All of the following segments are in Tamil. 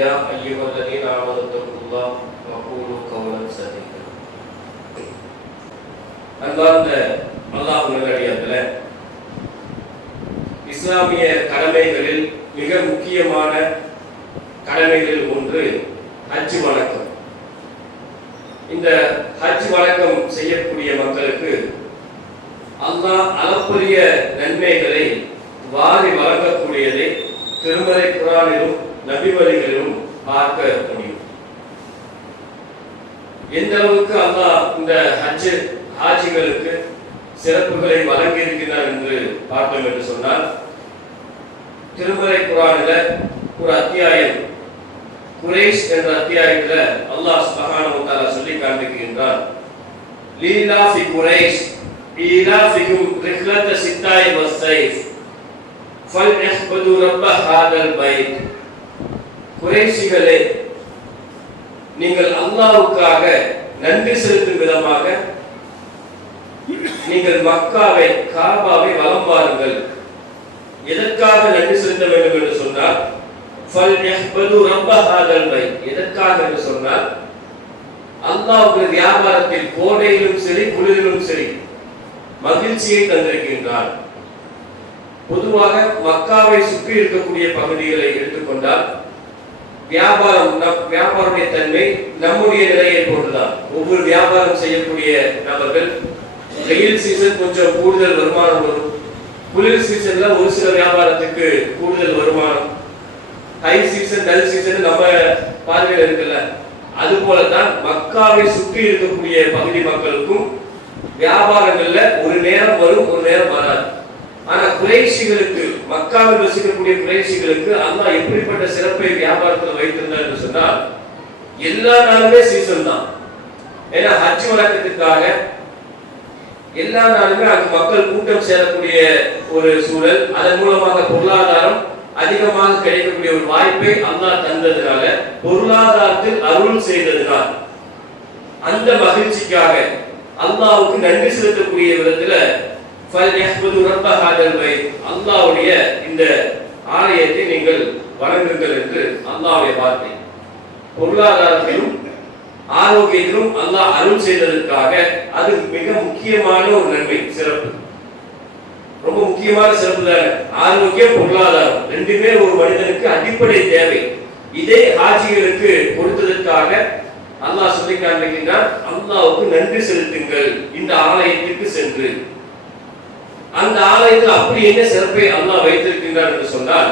يا أيها الذين آمنوا اتقوا الله وقولوا قولا سديدا. அன்பார்ந்த அல்லாஹ் நல்லடியார்களே, இஸ்லாமிய கடமைகளில் மிக முக்கியமான கடமைகளில் ஒன்று ஹஜ் வணக்கம். இந்த ஹஜ் வணக்கம் செய்யக்கூடிய மக்களுக்கு அல்லாஹ் அளப்பரிய நன்மைகளை வாரி வழங்கக்கூடியதை திருமறை குர்ஆனிலும் நபிவழிகளிலும் பார்க்க முடியும். எந்த அளவுக்கு அல்லாஹ் இந்த ஹாஜிகளுக்கு சிறப்புகளை வழங்கி இருக்கிறார் என்று பார்த்தோம் என்று சொன்னால், திருமறை குர்ஆனில் ஒரு அத்தியாயம், குரைஷ் என்ற அத்தியாயத்தில் அல்லாஹ் சுப்ஹானஹு வ தஆலா சொல்லி காண்பிக்கின்றார், லீலாஃபி குரைஷ் ஈலாஃபிகும் ரிஹ்லத சித்தாய் வஸ்ஸைஃப் ஃபல்யஹ்பது ரப்ப ஹாதல் பைத். குறைஷிகளே, நீங்கள் அல்லாஹ்வுக்காக நன்றி செலுத்தும் விதமாக நீங்கள் மக்காவை, காபாவை வலம் வாருங்கள். எதற்காக நன்றி செலுத்த வேண்டும் என்று சொன்னால், ஃபல்யஹ்பது ரப்ப ஹாதல் பைத். எதற்காக என்று சொன்னால், அல்லாஹ்வுடைய வியாபாரத்தில் கோடையிலும் சரி குளிரிலும் சரி மகிழ்ச்சியை தந்திருக்கின்றார். பொதுவாக மக்காவை சுற்றி இருக்கக்கூடிய பகுதிகளை எடுத்துக்கொண்டால் வியாபாரமுடைய தன்மை நம்முடைய நிலையை போன்றுதான். ஒவ்வொரு வியாபாரம் செய்யக்கூடிய நபர்கள் வெயில் சீசன் கொஞ்சம் கூடுதல் வருமானம் வரும், குளிர் சீசன்ல ஒரு சில வியாபாரத்துக்கு கூடுதல் வருமானம், ஹை சீசன் டல் சீசன் நம்ம பார்வையில் இருக்குல்ல, அது போலதான் மக்காவை சுற்றி இருக்கக்கூடிய பகுதி மக்களுக்கும் வியாபாரங்கள்ல ஒரு நேரம் வரும், ஒரு நேரம் வராது. ஆனா குறைஷிகளுக்கு, மக்காவில் வசிக்கக்கூடிய குறைஷிகளுக்கு அல்லாஹ் எப்படிப்பட்ட சிறப்பை வியாபாரத்தில் வைத்திருந்தார் என்று சொன்னால், எல்லா நாளுமே சீசன் தான். ஏன்னா ஹஜ் வணக்கத்திற்காக எல்லா நாளுமே அங்கு மக்கள் கூட்டம் சேரக்கூடிய ஒரு சூழல், அதன் மூலமாக பொருளாதாரம் அதிகமாக கிடைக்கக்கூடிய ஒரு வாய்ப்பை அல்லாஹ் தந்ததுனால, பொருளாதாரத்தில் அருள் செய்ததுனால், அந்த மகிழ்ச்சிக்காக அல்லாஹ்வுக்கு நன்றி செலுத்தக்கூடிய விதத்துல அல்லாஹ்வுடைய இந்த ஆலயத்தை நீங்கள் வணங்குங்கள் என்று அல்லாஹ்வுடைய வார்த்தை. பொருளாதாரத்திலும் ஆரோக்கியத்திலும் அல்லாஹ் அருள் செய்ததற்காக அது மிக முக்கியமான ஒரு நன்மை, சிறப்பு, ரொம்ப முக்கியமான சிறப்பு தான். ஆரோக்கியம், பொருளாதாரம் ரெண்டுமே ஒரு மனிதனுக்கு அடிப்படை தேவை. இதே ஹாஜிகளுக்கு கொடுத்ததற்காக அல்லாஹ் சொல்லி காண்பிக்கின்றார், அல்லாஹ்வுக்கு நன்றி செலுத்துங்கள் இந்த ஆலயத்திற்கு சென்று. அந்த ஆலயத்தில் அப்படி என்ன சிறப்பை அல்லாஹ் வைத்திருக்கின்றார் என்று சொன்னால்,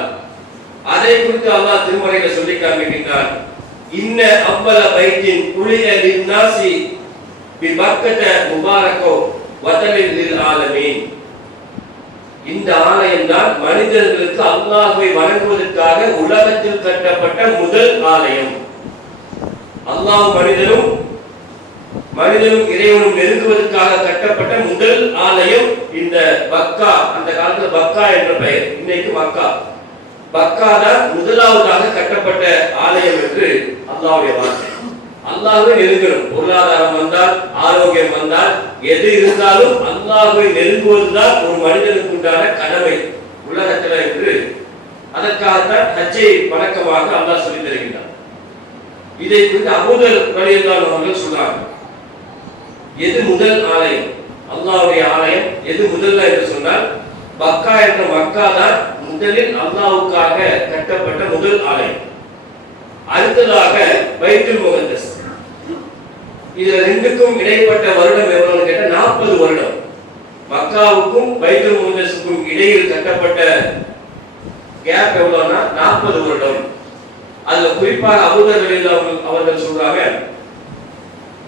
அதை குறித்து அல்லாஹ் திருமறையில சொல்லி காண்பிக்கின்றார், இன்ன அவ்வல பைத்தின் குலிய லின்னாசி பிபக்கத முபாரகோ வதலில் லில் ஆலமீன். இந்த ஆலயம் தான் மனிதர்களுக்கு அல்லாஹ்வை வணங்குவதற்காக உலகத்தில் கட்டப்பட்ட முதல் ஆலயம். அல்லாஹ் மனிதனும் இறைவனும் நெருங்குவதற்காக கட்டப்பட்ட முதல் ஆலயம் இந்த பக்கா. அந்த காலத்துல பக்கா என்ற பெயர், இன்னைக்கு மக்கா. பக்கா தான் முதலாவதாக கட்டப்பட்ட ஆலயம் என்று அல்லாஹ்வுடைய வார்த்தை. அல்லாஹ்வை நெருங்கணும். பொருளாதாரம் வந்தால், ஆரோக்கியம் வந்தால், எது இருந்தாலும் அல்லாஹ்வை நெருங்குவதுதான் ஒரு மனிதனுக்கு உண்டான கடமை உலகத்துல என்று. அதற்காகத்தான் ஹஜ்ஜை வணக்கமாக அல்லாஹ் சொல்லி தருகின்றார். இதை குறித்து அபூதர் ரலியல்லாஹு அவர்கள் சொல்றாங்க, எது முதல் ஆலயம், அல்லாஹ்வுடைய ஆலயம் எது முதல்ல என்று சொன்னால், பக்கா என்ற மக்கா தான் முதலில் அல்லாஹ்வுக்காக கட்டப்பட்ட முதல் ஆலயம். அடுத்ததாக பைத்துல் முகத்தஸ். இதுல ரெண்டுக்கும் இடைப்பட்ட வருடம் எவ்வளவுன்னு கேட்டா 40 வருடம். மக்காவுக்கும் பைத்துல் முகத்தஸுக்கும் இடையில் கட்டப்பட்ட கேப் எவ்வளவுனா 40 வருடம். அதுல குறிப்பாக அபூதர் ரலியல்லாஹு அவர்கள் சொல்றாங்க,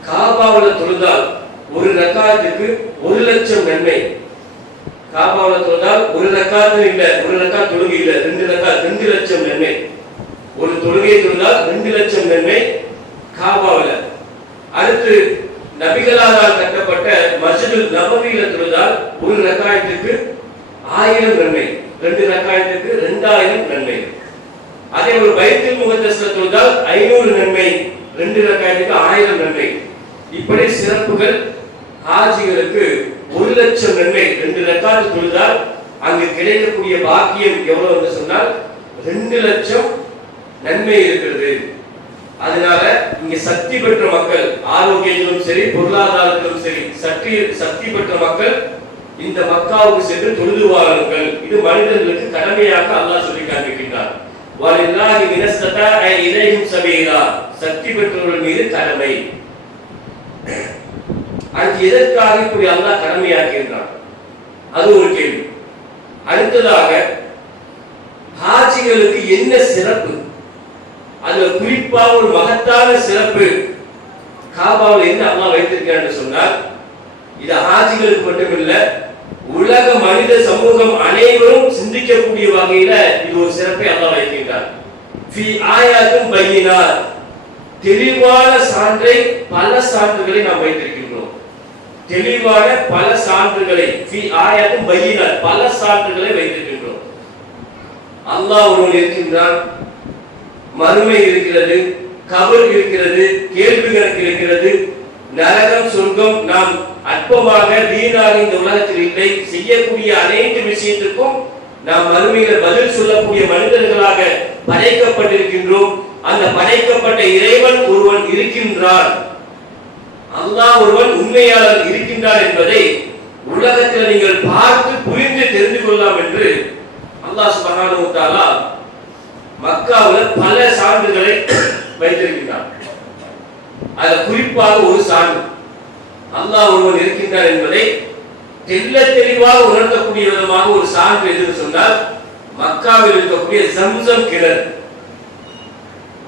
காபாவுல தொழுதால் ஒரு ரக்காத்துக்கு 1,00,000 நன்மை. காபாவுல தொழுதால் ஒரு ரக்காத்து இல்ல, ஒரு ரக்காத் தொழுகை இல்ல, 2 ரக்காத், 2,00,000 நன்மை. ஒரு தொழுகை தொழுதால் 2,00,000 நன்மை காபாவுல. அடுத்து நபிகளால் கட்டப்பட்ட மஸ்ஜிதுல் நபவியில தொழுதால் ஒரு ரக்காத்துக்கு 1000 நன்மை, 2 ரக்காத்துக்கு 2000 நன்மை. அதே ஒரு பைத்துல் முகத்தஸ்ல தொழுதால் 500 நன்மை, 2 ரக்காத்துக்கு 1000 நன்மை. இப்படி சிறப்புகள் ஹாஜிகளுக்கு 1,00,000 நன்மை. 2 ரக்காத் தொழுதால் அங்கு கிடைக்கக்கூடிய பாக்கியம் எவ்வளவு என்று சொன்னால் 2,00,000 நன்மை இருக்கிறது. அதனால இங்க சக்தி பெற்ற மக்கள், ஆரோக்கியத்திலும் சரி பொருளாதாரத்திலும் சரி சக்தி பெற்ற மக்கள் இந்த மக்காவுக்கு சென்று தொழுது வாருங்கள். இது மனிதர்களுக்கு கடமையாக அல்லாஹ் சொல்லி காண்பிக்கின்றார். வலில்லாஹி மினஸ்ததா இலைஹிம் சபீலா, சக்தி பெற்றவர்கள் மீது கடமை. அது எதற்காக இப்படி அல்லாஹ் கடமையாக்கின்றான்? அது ஒரு கேள்வி. அடுத்ததாக ஹாஜிகளுக்கு என்ன சிறப்பு? அதுல குறிப்பா ஒரு மகத்தான சிறப்பு காபாவில் என்ன அல்லாஹ் வைத்திருக்கிறார் சொன்னால், இது ஹாஜிகளுக்கு மட்டுமில்ல, உலக மனித சமூகம் அனைவரும் சிந்திக்கக்கூடிய வகையில இது ஒரு சிறப்பை அல்லாஹ் வைக்கின்றார். ஃபி ஆயாத்தும் பையினாத், தெளிவான சான்றை, பல சான்றுகளை நாம் வைத்திருக்கின்றோம். தெளிவான பல சான்றுகளை, ஃபி ஆயாத்தும் பையினாத், பல சான்றுகளை வைத்திருக்கின்றோம். அல்லாஹ் ஒருவன் இருக்கின்றான், மறுமை இருக்கிறது, கபர் இருக்கிறது, கேள்வி கணக்கு இருக்கிறது, நரகம் சொர்க்கம் நாம் அற்பமாக வீணாக இந்த உலகத்தில் இல்லை. செய்யக்கூடிய அனைத்து விஷயத்துக்கும் நாம் மறுமையில பதில் சொல்லக்கூடிய மனிதர்களாக படைக்கப்பட்டிருக்கின்றோம். அந்த படைக்கப்பட்ட இறைவன் ஒருவன் இருக்கின்றான், அல்லாஹ் ஒருவன் உண்மையாளர் இருக்கின்றார் என்பதை உலகத்தில் நீங்கள் பார்த்து புரிந்து தெரிந்து கொள்ளலாம் என்று அல்லாஹ் சுப்ஹானஹு வ தஆலா மக்காவில் பல சான்றுகளை வைத்திருக்கின்றார். அதில் குறிப்பாக ஒரு சான்று, அல்லாஹ் ஒருவன் இருக்கின்றார் என்பதை தெல்ல தெளிவாக உணர்த்தக்கூடிய விதமாக ஒரு சான்று எதுன்னு சொன்னால், மக்காவில் இருக்கக்கூடிய ஜம்சம் கிணறு.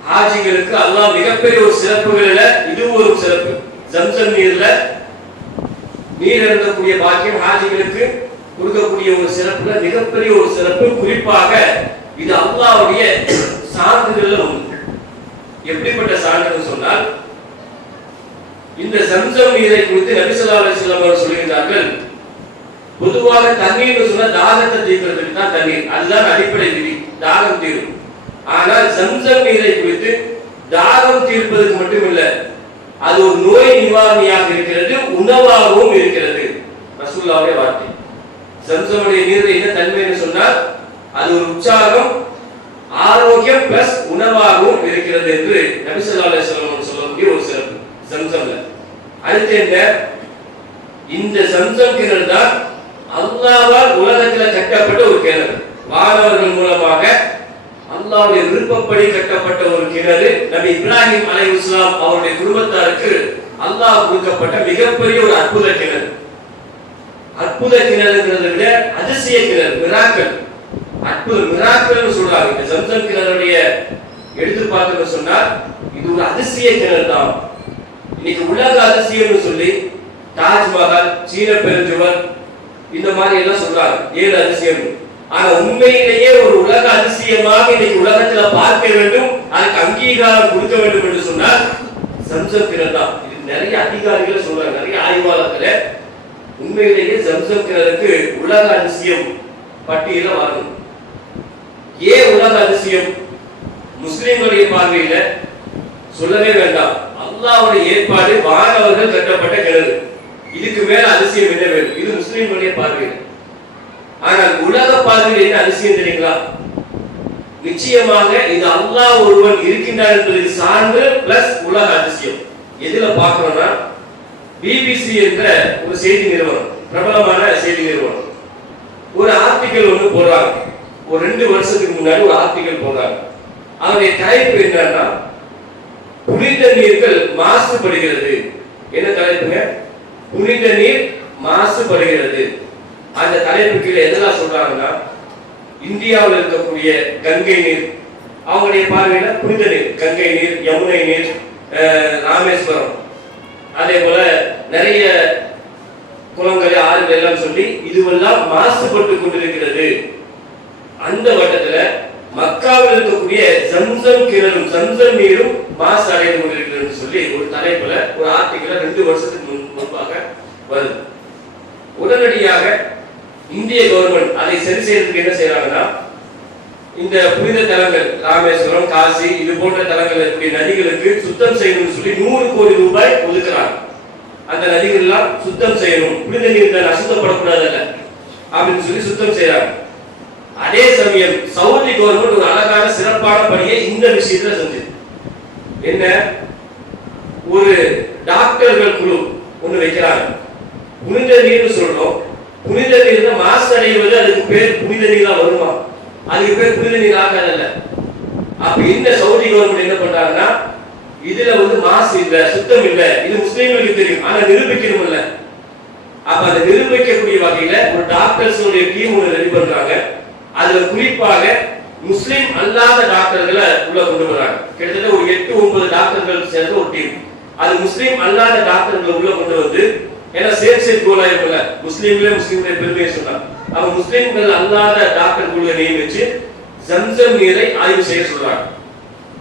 ஹாஜிகளுக்கு அல்லாஹ் மிகப்பெரிய ஒரு சிறப்புகளில் இது ஒரு சிறப்பு. ஜம்சம் நீர்ல நீர் இருக்கக்கூடிய பாக்கியம் ஹாஜிகளுக்கு கொடுக்கக்கூடிய ஒரு சிறப்புல மிகப்பெரிய ஒரு சிறப்பு. குறிப்பாக இது அல்லாஹ்வுடைய சான்றுகள்ல ஒன்று. எப்படிப்பட்ட சான்றுன்னு சொன்னால், இந்த ஜம்சம் நீரை குறித்து நபி ஸல்லல்லாஹு அலைஹி வஸல்லம் அவர்கள் சொல்கிறார்கள், பொதுவாக தண்ணீர் சொன்னா தாகத்தை தீர்க்கிறதுக்கு தான் தண்ணீர், அதுதான் அடிப்படை விதி, தாகம் தீரும். ஆனால் ஜம்சம் நீரை குறித்து தாகம் தீர்ப்பதற்கு மட்டுமில்ல, அது ஒரு நோய் நிவாரணியாக இருக்கிறது, உணவாகவும் இருக்கிறது. ரசூலுல்லாஹ்வுடைய வார்த்தை. ஜம்சமுடைய நீர் என்ன தன்மைன்னு சொன்னால், அது ஒரு உற்சாகம், ஆரோக்கியம் பிளஸ் உணவாகவும் இருக்கிறது என்று நபி ஸல்லல்லாஹு அலைஹி வஸல்லம் சொல்லக்கூடிய ஒரு சிறப்பு ஜம்சம்ல. அடுத்து என்ன, இந்த ஜம்சம் கிணறு தான் அல்லாஹ்வால் உலகத்தில் கட்டப்பட்ட ஒரு கிணறு. வானவர்கள் மூலமாக அல்லாஹ்வுடைய விருப்பப்படி கட்டப்பட்ட ஒரு கிணறு. நபி இப்ராஹிம் அலைஹிஸ்ஸலாம் அவருடைய குடும்பத்தாருக்கு அல்லாஹ் கொடுக்கப்பட்ட மிகப்பெரிய ஒரு அற்புத கிணறு. அற்புத கிணறுங்கிறதை விட அதிசய கிணறு, மிராக்கிள், அற்புத மிராக்கிள்னு சொல்றாங்க. இந்த ஜம்சம் கிணறுடைய எடுத்து பார்த்தோம்னு சொன்னால் இது ஒரு அதிசய கிணறு தான். இன்னைக்கு உலக அதிசயம்னு சொல்லி தாஜ்மஹால், சீன பெருஞ்சுவர், இந்த மாதிரி எல்லாம் சொல்றாங்க 7 அதிசயம். ஆனா உண்மையிலேயே ஒரு உலக அதிசயமாக இன்னைக்கு உலகத்துல பார்க்க வேண்டும், அதுக்கு அங்கீகாரம் கொடுக்க வேண்டும் என்று சொன்னால் ஜம்சம் கிணறு தான். இது நிறைய அதிகாரிகள் சொல்றாங்க, நிறைய ஆய்வாளர்கள உண்மையிலேயே ஜம்சம் கிணறுக்கு உலக அதிசயம் பட்டியல வரணும். ஏன் உலக அதிசயம்? முஸ்லிம்களுடைய பார்வையில சொல்லவே வேண்டாம், அல்லாஹ்வுடைய ஏற்பாடு, வானவர்கள் கட்டப்பட்ட கிணறு, இதுக்கு மேல அதிசயம் என்ன வேணும்? இது முஸ்லிம்களுடைய பார்வையில். ஆனால் உலக பார்வையில் என்ன அதிசயம் தெரியுங்களா? நிச்சயமாக இது அல்லாஹ் ஒருவன் இருக்கின்றார் என்பது சான்று பிளஸ் உலக அதிசயம். எதுல பார்க்கணும்னா, பிபிசி என்ற ஒரு செய்தி நிறுவனம், பிரபலமான செய்தி நிறுவனம், ஒரு ஆர்டிகல் ஒன்று போடுறாங்க. ஒரு 2 வருஷத்துக்கு முன்னாடி ஒரு ஆர்டிகல் போடுறாங்க. அதனுடைய தலைப்பு என்னன்னா, புனித நீர்கள் மாசுபடுகிறது. என்ன தலைப்புங்க? புனித நீர் மாசுபடுகிறது. அந்த தலைப்பு கீழே எதெல்லாம் சொல்றாங்கன்னா, இந்தியாவில் இருக்கக்கூடிய கங்கை நீர், அவங்களுடைய பார்வையில புனித நீர், கங்கை நீர், யமுனை நீர், ராமேஸ்வரம், அதே போல நிறைய குளங்கள், ஆறுகள் எல்லாம் சொல்லி இதுவெல்லாம் மாசுபட்டு கொண்டிருக்கிறது. அந்த வட்டத்துல மக்காவில் இருக்கக்கூடிய ஜம்சம் கிணறும் ஜம்சம் நீரும் மாசு அடைந்து கொண்டிருக்கிறது சொல்லி ஒரு தலைப்புல ஒரு ஆர்டிகல் 2 வருஷத்துக்கு முன்பாக வருது. உடனடியாக இந்திய கவர்மெண்ட் அதை சரி செய்யறதுக்கு என்ன செய்யறாங்கன்னா, இந்த புனித தலங்கள் ராமேஸ்வரம், காசி, இது போன்ற தலங்கள் இருக்கக்கூடிய நதிகளுக்கு சுத்தம் செய்யணும்னு சொல்லி 100 கோடி ரூபாய் ஒதுக்குறாங்க. அந்த நதிகள் எல்லாம் சுத்தம் செய்யணும், புனித நீர் தான் அசுத்தப்படக்கூடாது அப்படின்னு சொல்லி சுத்தம் செய்யறாங்க. அதே சமயம் சவுதி கவர்மெண்ட் ஒரு அழகான சிறப்பான பணியை இந்த விஷயத்துல செஞ்சது. என்ன, ஒரு டாக்டர்கள் குழு ஒண்ணு வைக்கிறாங்க. புனித நீர்னு சொல்றோம். புனித நீர் மாசு அடைவது, அதுக்கு பேர் புனித நீரா வருமா? அதுக்கு பேர் புனித நீர் ஆகாதல்ல. அப்ப இந்த சவுதி கவர்மெண்ட் என்ன பண்றாங்கன்னா, இதுல மாசு இல்ல, சுத்தம் இல்ல, இது முஸ்லிம்களுக்கு தெரியும், ஆனா நிரூபிக்கணும் இல்ல. அப்ப அதை நிரூபிக்கக்கூடிய வகையில ஒரு டாக்டர்ஸ் டீம் ஒன்று ரெடி பண்றாங்க. அதுல குறிப்பாக முஸ்லிம் அல்லாத டாக்டர்களை உள்ள கொண்டு வராங்க. கிட்டத்தட்ட ஒரு 8-9 டாக்டர்கள் சேர்ந்த ஒரு டீம். அது முஸ்லிம் அல்லாத டாக்டர்களை உள்ள கொண்டு வந்து, ஏன்னா சேஃப் கோலா இருக்குல்ல, முஸ்லிம்களுடைய பெருமையை சொன்னாங்க. அவங்க முஸ்லிம்கள் அல்லாத டாக்டர் குழுவை நியமிச்சு ஜம்சம் நீரை ஆய்வு செய்ய சொல்றாங்க.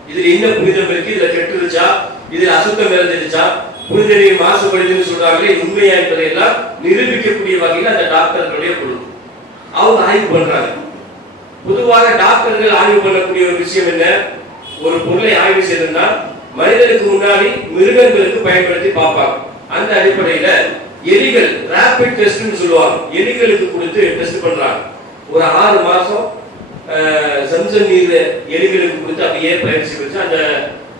இதுல என்ன புனிதம் இருக்கு, இதுல கெட்டுருச்சா, இதுல அசுத்தம் இறந்துருச்சா, புனித நீர் மாசுபடுதுன்னு சொல்றாங்களே, உண்மையா என்பதை எல்லாம் நிரூபிக்கக்கூடிய வகையில் அந்த டாக்டர்களுடைய குழு அவங்க ஆய்வு பண்றாங்க. பொதுவாக டாக்டர்கள் ஆய்வு பண்ணக்கூடிய ஒரு விஷயம் என்ன, ஒரு பொருளை ஆய்வு செய்யணும்னா மனிதனுக்கு முன்னாடி மிருகங்களுக்கு பயன்படுத்தி பார்ப்பாங்க. அந்த அடிப்படையில எலிகள் ரேபிட் டெஸ்ட்னு சொல்லுவாங்க, எலிகளுக்கு கொடுத்து டெஸ்ட் பண்றாங்க. ஒரு 6 மாசம் ஜம்சம் நீர் எலிகளுக்கு கொடுத்து அப்படியே பயிற்சி வச்சு அந்த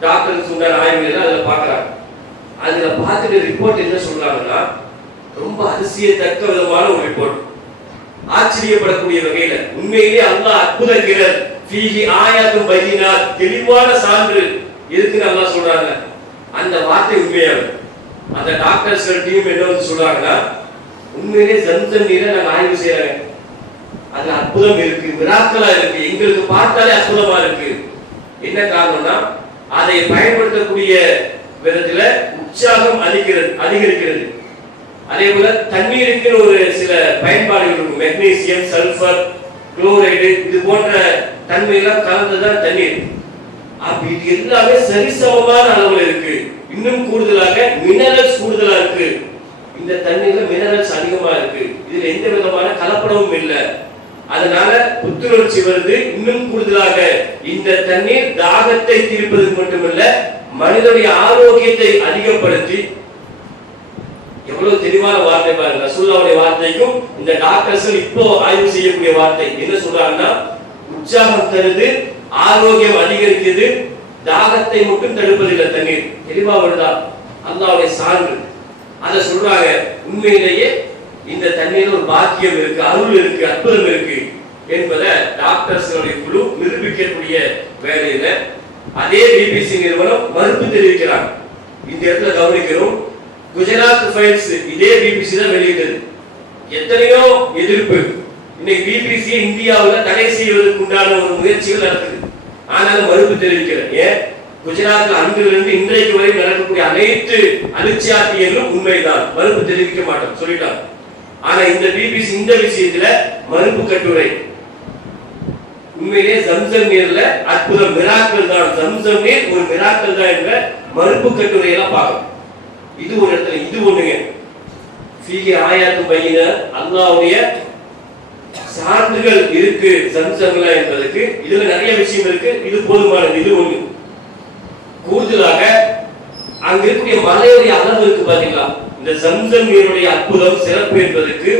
டாக்டருக்கு உண்டான ஆய்வுகள் அதுல பாக்குறாங்க. அதுல பார்த்துட்டு ரிப்போர்ட் என்ன சொல்றாங்கன்னா, ரொம்ப அதிசயத்தக்க விதமான ஒரு ரிப்போர்ட், ஆச்சரியப்படக்கூடிய வகையில. உண்மையிலே அல்லாஹ் அற்புதங்கிறார், ஃபீஹி ஆயாத்தும் பையினாத், தெளிவான சான்று இருக்குன்னு அல்லாஹ் சொல்றாங்க. அந்த வார்த்தை உண்மையாகும். அந்த டாக்டர்ஸ் டீம் என்ன சொல்றாங்கன்னா, உண்மையிலே ஜம்சம் நீரை நாங்க ஆய்வு செய்யறாங்க, அதுல அற்புதம் இருக்கு, மிராக்கலா இருக்கு, எங்களுக்கு பார்த்தாலே அற்புதமா இருக்கு. என்ன காரணம்னா, அதை பயன்படுத்தக்கூடிய விதத்துல உற்சாகம் அதிகரிக்கிறது. அதே போல தண்ணீருக்கு ஒரு சில பயன்பாடுகள் இருக்கும். மெக்னீசியம், சல்பர், குளோரைடு, இது போன்ற தன்மை எல்லாம் கலந்துதான் தண்ணீர். அப்ப இது எல்லாமே சரிசமமான அளவுல இருக்கு. இன்னும் கூடுதலாக மினரல்ஸ் கூடுதலா இருக்கு. இந்த தண்ணீர்ல மினரல்ஸ் அதிகமா இருக்கு. இதுல எந்த விதமான கலப்படமும் இல்லை. அதனால புத்துணர்ச்சி வருது. இன்னும் கூடுதலாக இந்த தண்ணீர் தாகத்தை தீர்ப்பது மட்டுமல்ல, மனிதனுடைய ஆரோக்கியத்தை அதிகப்படுத்தி, எவ்வளவு தெளிவான வார்த்தை பாருங்க. ரசூலுல்லாஹ்வுடைய வார்த்தைக்கும் இந்த டாக்டர்ஸ் இப்போ ஆய்வு செய்யக்கூடிய வார்த்தை என்ன சொல்றாங்கன்னா, உற்சாகம் தருது, ஆரோக்கியம் அதிகரிக்குது, தாகத்தை மட்டும் தடுப்பதில்லை தண்ணீர். தெளிவா வருதா? அல்லாஹ்வுடைய சான்று அதை சொல்றாங்க. உண்மையிலேயே இந்த தண்ணீர் ஒரு பாக்கியம் இருக்கு, அருள் இருக்கு, அற்புதம் இருக்கு என்பதை டாக்டர்ஸ் குழு நிரூபிக்கக்கூடிய வேலையில அதே பிபிசி நிறுவனம் மறுப்பு தெரிவிக்கிறாங்க. இந்த இடத்துல கவனிக்கிறோம், குஜராத் ஃபைல்ஸ் இதே பிபிசி தான் வெளியிட்டது. எத்தனையோ எதிர்ப்பு. இன்னைக்கு பிபிசி இந்தியாவில் தடை செய்வதற்கு உண்டான ஒரு முயற்சிகள் நடக்குது, ஆனாலும் மறுப்பு தெரிவிக்கிறது. ஏன்? குஜராத்ல அன்றிலிருந்து இன்றைக்கு வரை நடக்கக்கூடிய அனைத்து அலுட்சியாத்தியங்களும் உண்மைதான், மறுப்பு தெரிவிக்க மாட்டோம் சொல்லிட்டாங்க. ஆனா இந்த பிபிசி இந்த விஷயத்துல மறுப்பு கட்டுரை, உண்மையிலே ஜம்சம் நீர்ல அற்புதம், மிராக்கிள் தான், ஜம்சம் நீர் ஒரு மிராக்கிள் தான் என்ற மறுப்பு கட்டுரை எல்லாம் பார்க்கணும். இது ஒரு இடத்துல. இது ஒண்ணுங்க, ஃபீஹி ஆயாத்தும் பையினாத், அல்லாஹ்வுடைய சான்றுகள் இருக்கு ஜம்சம்ல என்பதற்கு. இதுல நிறைய விஷயம் இருக்கு, இது போதுமானது. இது ஒண்ணு. கூடுதலாக அங்க இருக்கக்கூடிய மலையுடைய அளவு இருக்கு பாத்தீங்களா? இந்த ஜம்சம் நீருடைய அற்புதம், சிறப்பு என்பதற்கு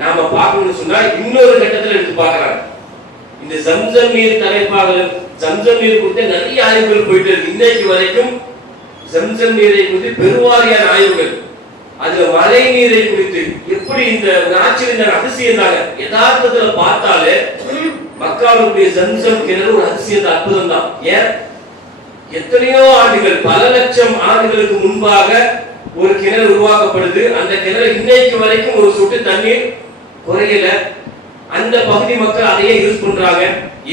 நாம பார்க்கணும்னு சொன்னா இன்னொரு கட்டத்தில் எடுத்து பார்க்கறாங்க. இந்த ஜம்சம் நீர் தலைப்பாக ஜம்சம் நீர் குறித்து நிறைய ஆய்வுகள் போயிட்டு இருக்கு. இன்னைக்கு வரைக்கும் ஜம்சம் நீரை குறித்து பெருவாரியான ஆய்வுகள். அதுல மழை நீரை குறித்து எப்படி இந்த ஆச்சரியம் அதிசயம் தாங்க. யதார்த்தத்துல பார்த்தாலே மக்காவுடைய ஜம்சம் கிணறு ஒரு அதிசயம், அற்புதம் தான். ஏன்? எத்தனையோ ஆண்டுகள், பல லட்சம் ஆண்டுகளுக்கு முன்பாக ஒரு கிணறு உருவாக்கப்படுது. அந்த கிணறு இன்னைக்கு வரைக்கும் ஒரு சொட்டு தண்ணீர் குறையல. அந்த பகுதி மக்கள் அதையே யூஸ் பண்றாங்க.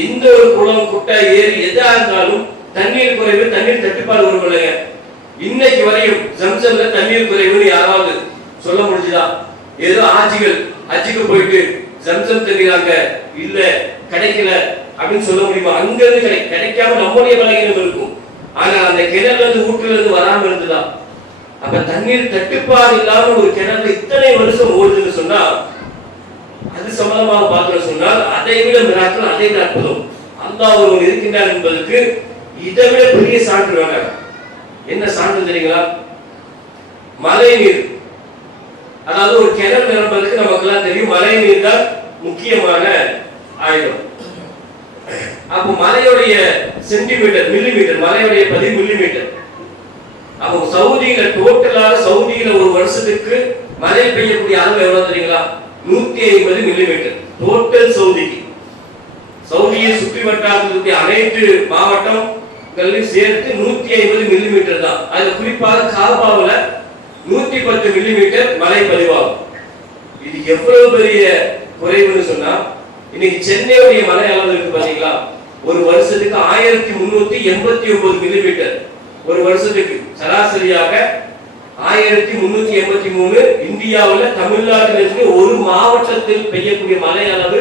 எந்த ஒரு குளம், குட்டை, ஏரி எதா இருந்தாலும் தண்ணீர் குறைவு, தண்ணீர் தட்டுப்பாடு வரும்லங்க. இன்னைக்கு வரையும் ஜம்சம்ல தண்ணீர் குறைவுன்னு யாராவது சொல்ல முடிஞ்சுதா? ஏதோ ஆட்சிகள் ஹஜ்ஜுக்கு போயிட்டு ஜம்சம் தண்ணீர் அங்க இல்ல, கிடைக்கல அப்படின்னு சொல்ல முடியுமா? அங்க இருந்து கிடைக்காம நம்முடைய பலகீனம் இருக்கும். ஆனா அந்த கிணறுல இருந்து ஊற்றுல இருந்து வராம இருந்துதா? அப்ப தண்ணீர் தட்டுப்பாடு இல்லாம ஒரு கிணறு இத்தனை வருஷம் ஓடுதுன்னு சொன்னா, அது சம்பந்தமாக பார்க்க சொன்னால் அதை விட மிராக்கிள், அதை விட அற்புதம் அல்லாஹ் ஒருவன் இருக்கின்றார் என்பதற்கு இதை விட பெரிய சான்று வேண்டாம். என்ன சான்று தெரியுங்களா? மழை நீர். அதாவது ஒரு கிணறு நிரம்புறதுக்கு நமக்கு எல்லாம் தெரியும், மழை நீர் தான் முக்கியமான ஆயிடும். அப்போ மலையுடைய சென்டிமீட்டர் மில்லிமீட்டர், மலையுடைய 10 மில்லிமீட்டர். அப்போ சவுதியில டோட்டலாக சவுதியில ஒரு வருஷத்துக்கு மழை பெய்யக்கூடிய அளவு எவ்வளவு தெரியுங்களா? 150 மில்லிமீட்டர் டோட்டல் சவுதிக்கு. சவுதியை சுற்றி வட்டாரத்திற்கு அனைத்து மாவட்டங்களையும் சேர்த்து 150 மில்லிமீட்டர் தான். அதுல குறிப்பாக காபாவுல 110 மில்லிமீட்டர் மழை பதிவாகும். இது எவ்வளவு பெரிய குறைவுன்னு சொன்னா, இன்னைக்கு சென்னையுடைய மழை அளவு இருக்கு பாத்தீங்களா, ஒரு வருஷத்துக்கு 1389 மில்லிமீட்டர். ஒரு வருஷத்துக்கு சராசரியாக 1383. இந்தியாவில் தமிழ்நாட்டிலிருந்து ஒரு மாவட்டத்தில் பெய்யக்கூடிய மழை அளவு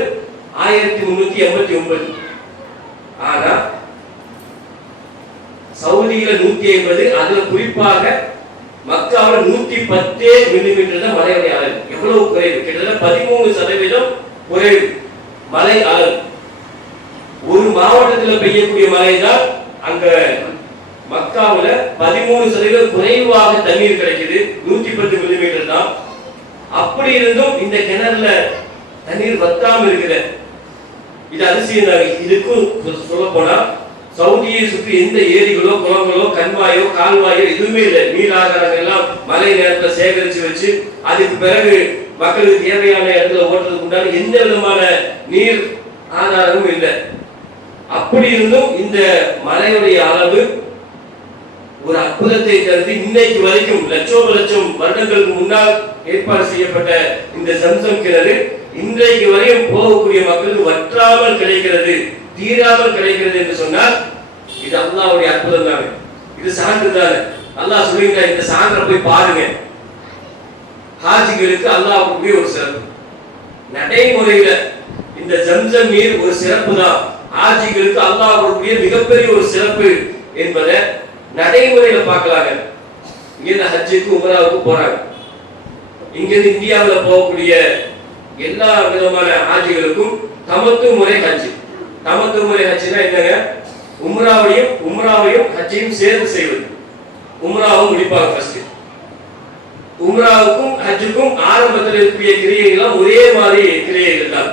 1389. ஆனா சவுதியில 150, அதுல குறிப்பாக மக்காவுல 110 மில்லிமீட்டர் தான் மழையுடைய அளவு. எவ்வளவு குறைவு! கிட்டத்தட்ட 13% குறைவு மழை அளவு. ஒரு மாவட்டத்தில் பெய்யக்கூடிய மழை தான் அங்க மக்காவுல 13% குறைவாக தண்ணீர் கிடைக்குது. 110 மில்லிமீட்டர் தான். அப்படி இருந்தும் இந்த கிணறுல தண்ணீர் வத்தாம இருக்குது. இது அதிசயம் தான். இதுக்கும் சொல்ல போனா சவுதியை சுற்றி எந்த ஏரிகளோ குளங்களோ கண்மாயோ கால்வாயோ எதுவுமே இல்லை. நீர் ஆதாரங்கள் எல்லாம் மழை நேரத்தில் சேகரிச்சு வச்சு அதுக்கு பிறகு மக்களுக்கு தேவையான இடத்துல ஓட்டுறதுக்கு உண்டான எந்த விதமான நீர் ஆதாரமும் இல்லை. அப்படி இருந்தும் இந்த மழையுடைய அளவு ஒரு அற்புதத்தை கருதி இன்னைக்கு வரைக்கும் லட்சம் வருடங்களுக்கு முன்னால் ஏற்பாடு செய்யப்பட்ட இந்த ஜம்சம் கிணறு இன்றைக்கு வரையும் போகக்கூடிய மக்களுக்கு வற்றாமல் கிடைக்கிறது, தீராமல் கிடைக்கிறது என்று சொன்னால் இது அல்லாஹ்வுடைய அற்புதம் தானே. இது சான்று தானே. அல்லாஹ் சொல்லுங்க, இந்த சான்றை போய் பாருங்க. ஹாஜிகளுக்கு அல்லாஹ்வுடைய ஒரு சிறப்பு நடைமுறையில இந்த ஜம்சம் நீர் ஒரு சிறப்பு தான். ஹாஜிகளுக்கு அல்லாஹ்வுடைய மிகப்பெரிய ஒரு சிறப்பு என்பதை நடைமுறையில பார்க்கலாங்க. இங்க ஹஜ்ஜுக்கு உம்ராவுக்கு போறாங்க. இங்க இந்தியாவில் போகக்கூடிய எல்லா விதமான ஹாஜிகளுக்கும் தமத்து முறை ஹஜ். தமத்து முறை ஹஜ்னா என்னங்க? உம்ராவையும் ஹஜ்ஜையும் சேர்த்து செய்வது. உம்ராவும் முடிப்பாங்க ஃபர்ஸ்ட். உம்ராவுக்கும் ஹஜ்ஜுக்கும் ஆரம்பத்தில் இருக்கக்கூடிய கிரியைகள் ஒரே மாதிரி கிரியைகள் தான்.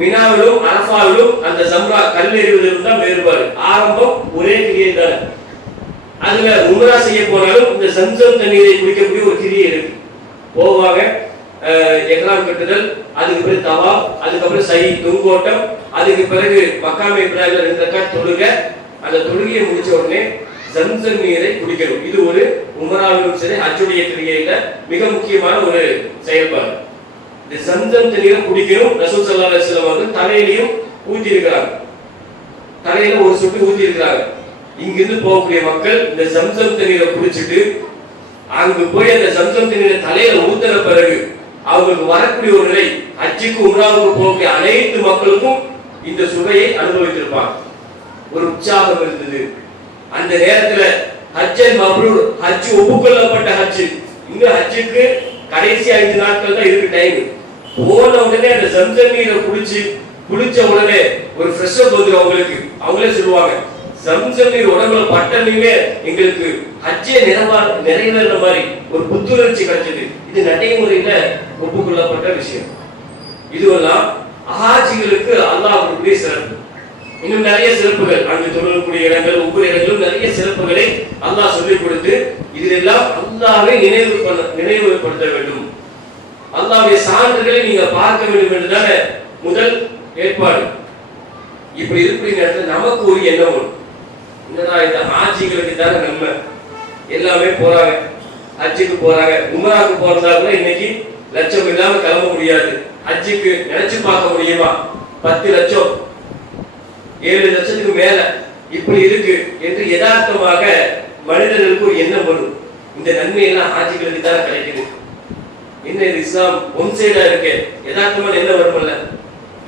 மினாவிலும் அரஃபாவிலும் அந்த ஜம்ரா கல்லெறிவதிலும் தான் வேறுபாடு. ஆரம்பம் ஒரே கிரியை தான். அதுல உம்ரா செய்ய போனாலும் இந்த ஜம்சம் தண்ணீரை குடிக்கக்கூடிய ஒரு கிரியை இருக்கு. போவாங்க, எஹ்ராம் கட்டுதல், அதுக்கு பிறகு தவாப், அதுக்கப்புறம் சை தொங்கோட்டம், அதுக்கு பிறகு மக்காமே இப்ராஹிம்ல 2 ரக்காத் தொழுக. அந்த தொழுகையை முடிச்ச உடனே ஜம்சம் நீரை குடிக்கணும். இது ஒரு உம்ராவிலும் சரி ஹஜ்ஜுடைய கிரியையில மிக முக்கியமான ஒரு செயல்பாடு. இந்த ஜம்சம் தண்ணீரை குடிக்கணும். ரசூல் ஸல்லல்லாஹு அலைஹி வஸல்லம் அவர்கள் தலையிலையும் ஊத்தி இருக்கிறாங்க. தலையில ஒரு சொட்டு ஊத்தி இருக்கிறாங்க. இங்கிருந்து போகக்கூடிய மக்கள் இந்த ஜம்சம் தண்ணீரை குடிச்சிட்டு அங்கு போய் அந்த ஜம்சம் தண்ணீரை தலையில ஊத்துற பிறகு அவங்களுக்கு வரக்கூடிய ஒரு நிலை, ஹஜ்ஜுக்கு உம்ராவுக்கு போகக்கூடிய அனைத்து மக்களுக்கும் இந்த சுவையை அனுபவித்திருப்பாங்க. ஒரு உற்சாகம் இருந்தது அந்த நேரத்துல. ஹஜ்ஜல் மப்ரூர், ஹஜ் ஒப்புக்கொள்ளப்பட்ட ஹஜ். இன்னும் ஹஜ்ஜுக்கு கடைசி 5 நாட்கள் தான் இருக்கு டைம். போன உடனே அந்த ஜம்சம் நீரை குளிச்ச உடனே ஒரு ஃப்ரெஷ் அப் வந்துடும் அவங்களுக்கு. அவங்களே சொல்லுவாங்க, ஜம்சம் நீர் உடம்புல பட்டனையுமே எங்களுக்கு ஹஜ்ஜே நிறைவேற மாதிரி ஒரு புத்துணர்ச்சி கிடைச்சது. இது நடைமுறையில ஒப்புக்கொள்ளப்பட்ட விஷயம். இதுவெல்லாம் ஹாஜிகளுக்கு அல்லாஹ்வுடைய சிறப்பு. இன்னும் நிறைய சிறப்புகள் அங்கு தொழக்கூடிய இடங்கள், ஒவ்வொரு இடங்களும் நிறைய சிறப்புகளை அல்லாஹ் சொல்லிக் கொடுத்து இதிலெல்லாம் அல்லாஹ்வை நினைவுபடுத்த வேண்டும். அல்லாஹ்வுடைய சான்றுகளை நீங்க பார்க்க வேண்டும் என்றுதானே முதல் ஏற்பாடு. இப்படி இருக்கிற நேரத்தில் நமக்கு ஒரு எண்ணம் வரும், என்னடா இந்த ஹாஜிகளுக்கு தானே நம்ம எல்லாமே போறாங்க, ஹஜ்ஜுக்கு போறாங்க. உம்ராவுக்கு போறதா கூட இன்னைக்கு லட்சம் இல்லாம கிளம்ப முடியாது. ஹஜ்ஜுக்கு நினைச்சு பார்க்க முடியுமா? 10 லட்சம் 7 லட்சத்துக்கு மேல இப்படி இருக்கு என்று யதார்த்தமாக மனிதர்களுக்கு ஒரு எண்ணம் வரும். இந்த நன்மையெல்லாம் ஹாஜிகளுக்கு தான் கிடைக்குது. என்ன இது இஸ்லாம் ஒன் சைடா இருக்கு, யதார்த்தமான எண்ணம் வரும்ல.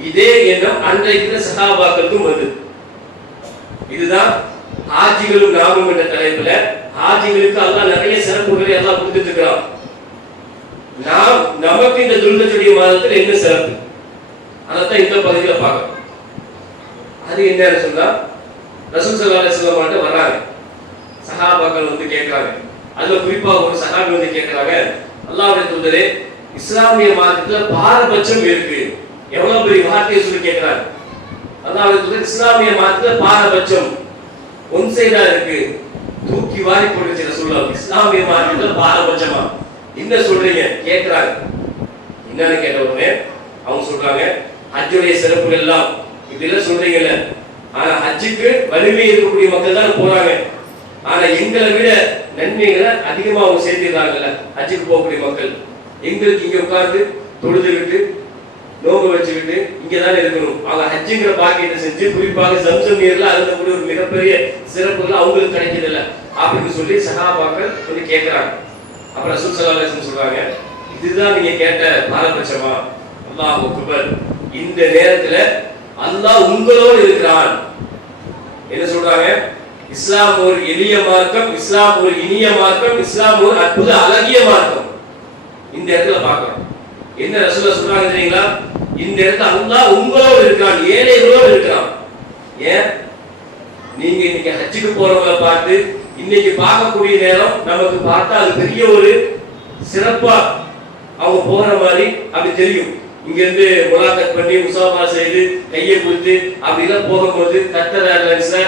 இதே எண்ணம் அன்றைக்கு சஹாபாக்களுக்கும் வந்து. இதுதான் ஹாஜிகளும் நாமும் என்ற தலைப்புல ஹாஜிகளுக்கு அல்லாஹ் நிறைய சிறப்புகளை எல்லாம் கொடுத்துட்டு இருக்கிறான். நமக்கு இந்த துல்ஹஜ்ஜுடைய மாதத்துல என்ன சிறப்பு, அதைத்தான் இந்த பகுதியில பார்க்கணும். அது என்னன்னு சொன்னா, ரசூல் ஸல்லல்லாஹு அலைஹி வஸல்லம் வர்றாங்க, சஹாபாக்கள் வந்து கேட்கிறாங்க. அதுல குறிப்பா ஒரு சஹாபி வந்து கேட்கிறாங்க, அல்லாஹ்வுடைய தூதரே, இஸ்லாமிய மார்க்கத்துல பாரபட்சம் இருக்கு, எவ்வளவு பெரிய வார்த்தையை சொல்லி கேட்கிறாங்க. அதாவது இஸ்லாமிய மார்க்கத்துல பாரபட்சம் ஒன் சைடா இருக்கு, தூக்கி வாரி போட்டுச்சு ரசூலுல்லாஹ். இஸ்லாமிய மார்க்கத்துல பாரபட்சமா என்ன சொல்றீங்க கேக்குறாங்க. என்னன்னு கேட்ட உடனே அவங்க சொல்றாங்க, ஹஜ்ஜுடைய சிறப்புகள் எல்லாம் இப்படிலாம் சொல்றீங்கல்ல, ஆனா ஹஜ்ஜுக்கு வலிமை இருக்கக்கூடிய மக்கள் தான் போறாங்க. ஆனா எங்களை விட நன்மைகளை அதிகமா அவங்க சேர்த்திடுறாங்கல்ல ஹஜ்ஜுக்கு போகக்கூடிய மக்கள். எங்களுக்கு இங்க உட்கார்ந்து தொழுதுகிட்டு நோம்பு வச்சுக்கிட்டு இங்கதானே இருக்கணும். அவங்க ஹஜ்ஜுங்கிற பாக்கியத்தை செஞ்சு குறிப்பாக ஜம்சம் நீர்ல அருந்தக்கூடிய ஒரு மிகப்பெரிய சிறப்புகள் அவங்களுக்கு கிடைக்கிறது இல்லை அப்படின்னு சொல்லி சஹாபாக்கள் வந்து கேட்கிறாங்க. அப்புறம் ரசூல் ஸல்லல்லாஹு அலைஹி வஸல்லம் சொல்றாங்க, இதுதான் நீங்க கேட்ட பாரபட்சமா? அல்லாஹ் அக்பர். இந்த நேரத்துல அல்லாஹ் உங்களோடு இருக்கிறான். என்ன சொல்றாங்க? இஸ்லாம் ஒரு எளிய மார்க்கம், இஸ்லாம் ஒரு இனிய மார்க்கம், இஸ்லாம் ஒரு அற்புத அழகிய மார்க்கம். இந்த இடத்துல பார்க்கிறோம். என்ன ரசூலுல்லாஹ் சொல்றாங்க தெரியுங்களா? இந்த இடத்துல அல்லாஹ் உங்களோடு இருக்கிறான், ஏழைகளோடு இருக்கிறான். ஏன்? நீங்க இன்னைக்கு ஹஜ்ஜுக்கு போறவங்களை பார்த்து இன்னைக்கு பார்க்கக்கூடிய நேரம் நமக்கு பார்த்தா அது பெரிய ஒரு சிறப்பா அவங்க போற மாதிரி அப்படி தெரியும். இங்க இருந்து முலாக்கத் பண்ணி முசாஃபா செய்து கையை கொடுத்து அப்படிலாம் போகும்போது கட்டர் ஏர்லைன்ஸ்ல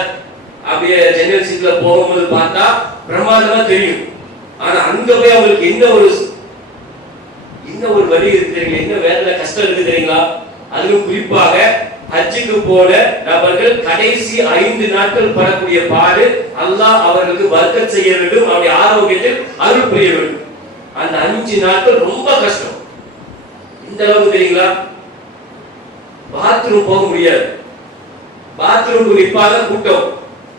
அப்படியே ஜெனரல் சீட்ல போகும்போது பார்த்தா பிரமாதமா தெரியும். ஆனா அங்க போய் அவங்களுக்கு என்ன ஒரு வலி இருக்கு தெரியுங்களா? என்ன வேதனை கஷ்டம் இருக்கு தெரியுங்களா? அதிலும் குறிப்பாக ஹஜ்ஜுக்கு போன நபர்கள் கடைசி 5 நாட்கள் படக்கூடிய பாடு அல்லாஹ் அவர்களுக்கு பர்க்கத் செய்ய வேண்டும், அவருடைய ஆரோக்கியத்தில் அருள் புரிய வேண்டும். அந்த 5 நாட்கள் ரொம்ப கஷ்டம். இந்த அளவுக்கு தெரியுங்களா? பாத்ரூம் போக முடியாது, பாத்ரூம் நிப்பாத கூட்டம்.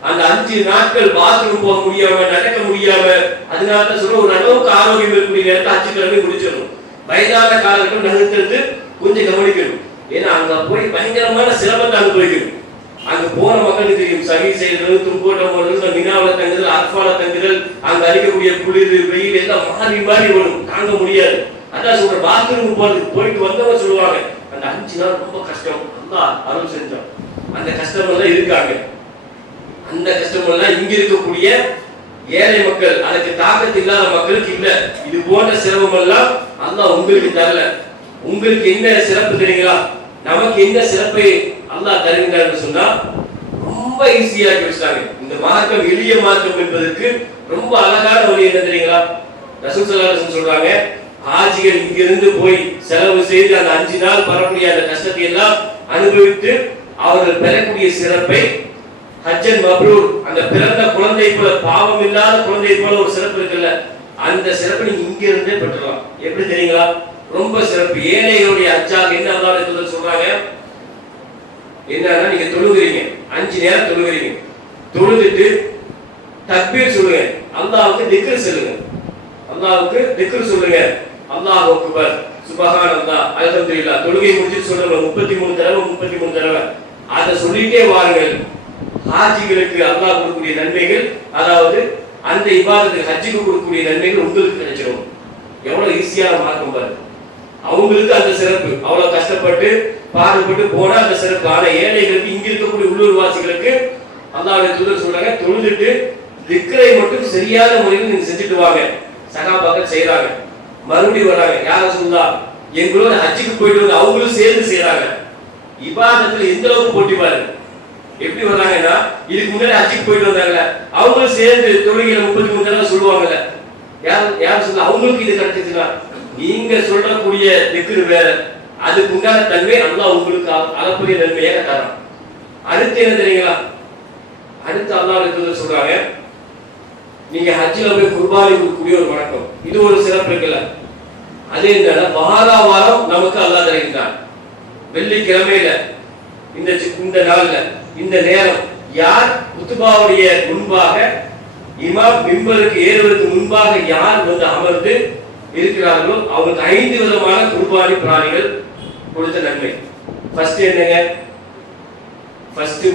அந்த 5 நாட்கள் பாத்ரூம் போக முடியாம நடக்க முடியாம, அதனால சொல்ற ஒரு அளவுக்கு ஆரோக்கியம் இருக்கக்கூடிய நேரத்தை ஹஜ் கிளம்பி முடிச்சிடணும். வயதான காலங்கள் நகர்த்துறது கொஞ்சம் கவனிக்கணும். ஏன்னா அங்க போய் பயங்கரமான சிரமத்தை அனுபவிக்கணும். அங்க போன மக்களுக்கு தெரியும், சகி செய்யறது, தும்போட்டம் போடுறது, மினாவில தங்குதல், அர்ஃபால தங்குதல், அங்க அடிக்கக்கூடிய குளிர் வெயில் எல்லாம் மாறி மாறி வரும், தாங்க முடியாது. அதான் சொல்ற பாத்ரூம் போயிட்டு வந்தவங்க சொல்லுவாங்க, அந்த 5 நாள் ரொம்ப கஷ்டம், அல்லாஹ் அருள் செஞ்சான். அந்த கஷ்டம் எல்லாம் இருக்காங்க. அந்த கஷ்டம் எல்லாம் இங்க இருக்கக்கூடிய ஏழை மக்கள், அதுக்கு தாக்கத்து இல்லாத மக்களுக்கு இல்ல. இது போன்ற சிரமம் எல்லாம் அல்லாஹ் உங்களுக்கு தரல. உங்களுக்கு என்ன சிறப்பு தெரியுங்களா? நமக்கு என்ன சிறப்பை அல்லாஹ் தருகிறான்னு சொன்னா ரொம்ப ஈஸியாக்கி வச்சிட்டாங்க. இந்த மார்க்கம் எளிய மார்க்கம் என்பதற்கு ரொம்ப அழகான வழி என்ன தெரியுங்களா? ரசூல் ஸல்லல்லாஹு அலைஹி வஸல்லம் சொல்றாங்க, ஹாஜிகள் இங்கிருந்து போய் செலவு செய்து அந்த 5 நாள் வரக்கூடிய அந்த கஷ்டத்தை எல்லாம் அனுபவித்து அவர்கள் பெறக்கூடிய சிறப்பை ஹஜ்ஜன் மப்ரூர், அந்த பிறந்த குழந்தை போல, பாவம் இல்லாத குழந்தை போல ஒரு சிறப்பு இருக்குல்ல, அந்த சிறப்பை நீங்க இங்க இருந்தே பெற்றலாம். எப்படி தெரியுங்களா? ரொம்ப சிறப்பு. ஏழைகளுடைய ஹஜ்ஜாக என்ன அல்லாஹ் சொல்றாங்க? என்னன்னா நீங்க தொழுகிறீங்க, 5 நேரம் தொழுகிறீங்க, தொழுதுட்டு தக்பீர் சொல்லுங்க, அல்லாஹ்வுக்கு திக்ர் சொல்லுங்க, அல்லாஹ்வுக்கு திக்ர் சொல்லுங்க, அல்லாஹ் அக்பர், சுப்ஹானல்லாஹ், அல்ஹம்துலில்லாஹ். தொழுகை முடிச்சு சொல்லுங்க 33 தடவை. அதை சொல்லிட்டே வாருங்கள். ஹாஜிகளுக்கு அல்லாஹ் கொடுக்கக்கூடிய நன்மைகள், அதாவது அந்த இபாதத்துக்கு ஹஜ்ஜுக்கு கொடுக்கக்கூடிய நன்மைகள் உங்களுக்கு கிடைச்சிடும். எவ்வளவு ஈஸியான மார்க்கம் பாருங்க. அவங்களுக்கு அந்த சிறப்பு, அவ்வளவு கஷ்டப்பட்டு பாடுபட்டு போனா அந்த சிறப்பு. ஆனா ஏழைகளுக்கு, இங்க இருக்கக்கூடிய உள்ளூர் வாசிகளுக்கு அல்லாஹ்வுடைய தூதர் சொல்றாங்க, தொழுதுட்டு திக்ரை மட்டும் சரியான முறையில் நீங்க செஞ்சுட்டு வாங்க. சஹாபாக்கள் செய்யறாங்க, மறுபடியும் வராங்க, யார சொல்லலாம் எங்களோட ஹஜ்ஜுக்கு போயிட்டு வந்து அவங்களும் சேர்ந்து செய்யறாங்க. இபாதத்துல எந்த அளவுக்கு போட்டி பாருங்க. எப்படி வர்றாங்கன்னா, இதுக்கு முன்னாடி ஹஜ்ஜுக்கு போயிட்டு வந்தாங்கல்ல, அவங்களும் சேர்ந்து தொழுகையில 33 தடவை சொல்லுவாங்கல்ல, யார் சொல்ல அவங்களுக்கு இது கிடைச்சிச்சுன்னா, நீங்க சொல்லக்கூடிய திக்ரு வேற, அதுக்கு உண்டான தன்மை அல்லாஹ் உங்களுக்கு அளப்பரிய நன்மையாக தரான். அடுத்து என்ன தெரியுங்களா? அடுத்து அல்லாஹ் சொல்றாங்க, நீங்க ஹஜ்ஜில போய் குர்பானி கொடுக்கக்கூடிய ஒரு வணக்கம், இது ஒரு சிறப்பு இருக்குல்ல. அதே வாரம் நமக்கு அல்லாஹ் தருகின்றான். வெள்ளிக்கிழமையில இந்த நாள்ல இந்த நேரம் யார் குத்துபாவுடைய முன்பாக இமாம் மிம்பருக்கு ஏறுவதற்கு முன்பாக யார் வந்து அமர்ந்து இருக்கிறார்களோ அவங்களுக்கு 5 விதமான குர்பானி பிராணிகள் கொடுத்த நன்மை. ஃபர்ஸ்ட் என்னங்க? ஃபர்ஸ்ட்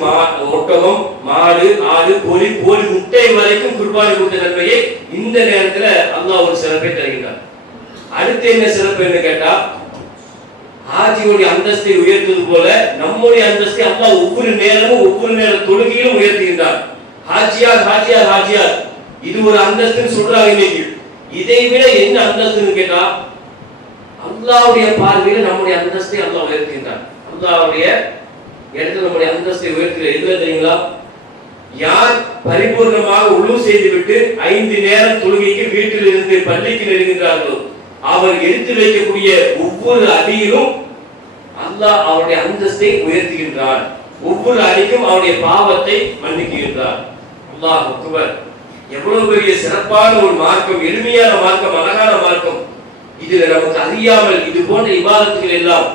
ஒட்டகம், மாடு, ஆடு, கோழி முட்டை வரைக்கும் குர்பானி கொடுத்த நன்மையை இந்த நேரத்துல அல்லாஹ் ஒரு சிறப்பை தருகிறார். அடுத்து என்ன சிறப்பு என்று கேட்டா, ஹாஜியுடைய அந்தஸ்தை உயர்த்துவது போல நம்முடைய அந்தஸ்தை அல்லாஹ் ஒவ்வொரு நேரமும் ஒவ்வொரு நேர தொழுகையிலும் உயர்த்துகின்றார். ஹாஜியார் இது ஒரு அந்தஸ்துன்னு சொல்றாங்க இன்னைக்கு. இதை விட என்ன அந்தஸ்துன்னு கேட்டா, அல்லாஹ்வுடைய பார்வையில் நம்முடைய அந்தஸ்தை அல்லாஹ் உயர்த்துகின்றார். அல்லாஹ்வுடைய இடத்துல நம்முடைய அந்தஸ்தை உயர்த்துகிற எதுல தெரியுங்களா? யார் பரிபூர்ணமாக உழு செய்துவிட்டு 5 நேரம் தொழுகைக்கு வீட்டில் இருந்து பள்ளிக்கு நெருங்குகிறார்களோ அவர் எடுத்து வைக்கக்கூடிய ஒவ்வொரு அடியிலும் அல்லாஹ் அவருடைய அந்தஸ்தை உயர்த்துகின்றார். ஒவ்வொரு அடிக்கும் அவருடைய பாவத்தை மன்னிக்கின்றார். அல்லாஹ் அக்பர். எவ்வளவு பெரிய சிறப்பான ஒரு மார்க்கம், எளிமையான மார்க்கம், அழகான மார்க்கம். இதுல நமக்கு அறியாமல் இது போன்ற இபாதத்துகள் எல்லாம்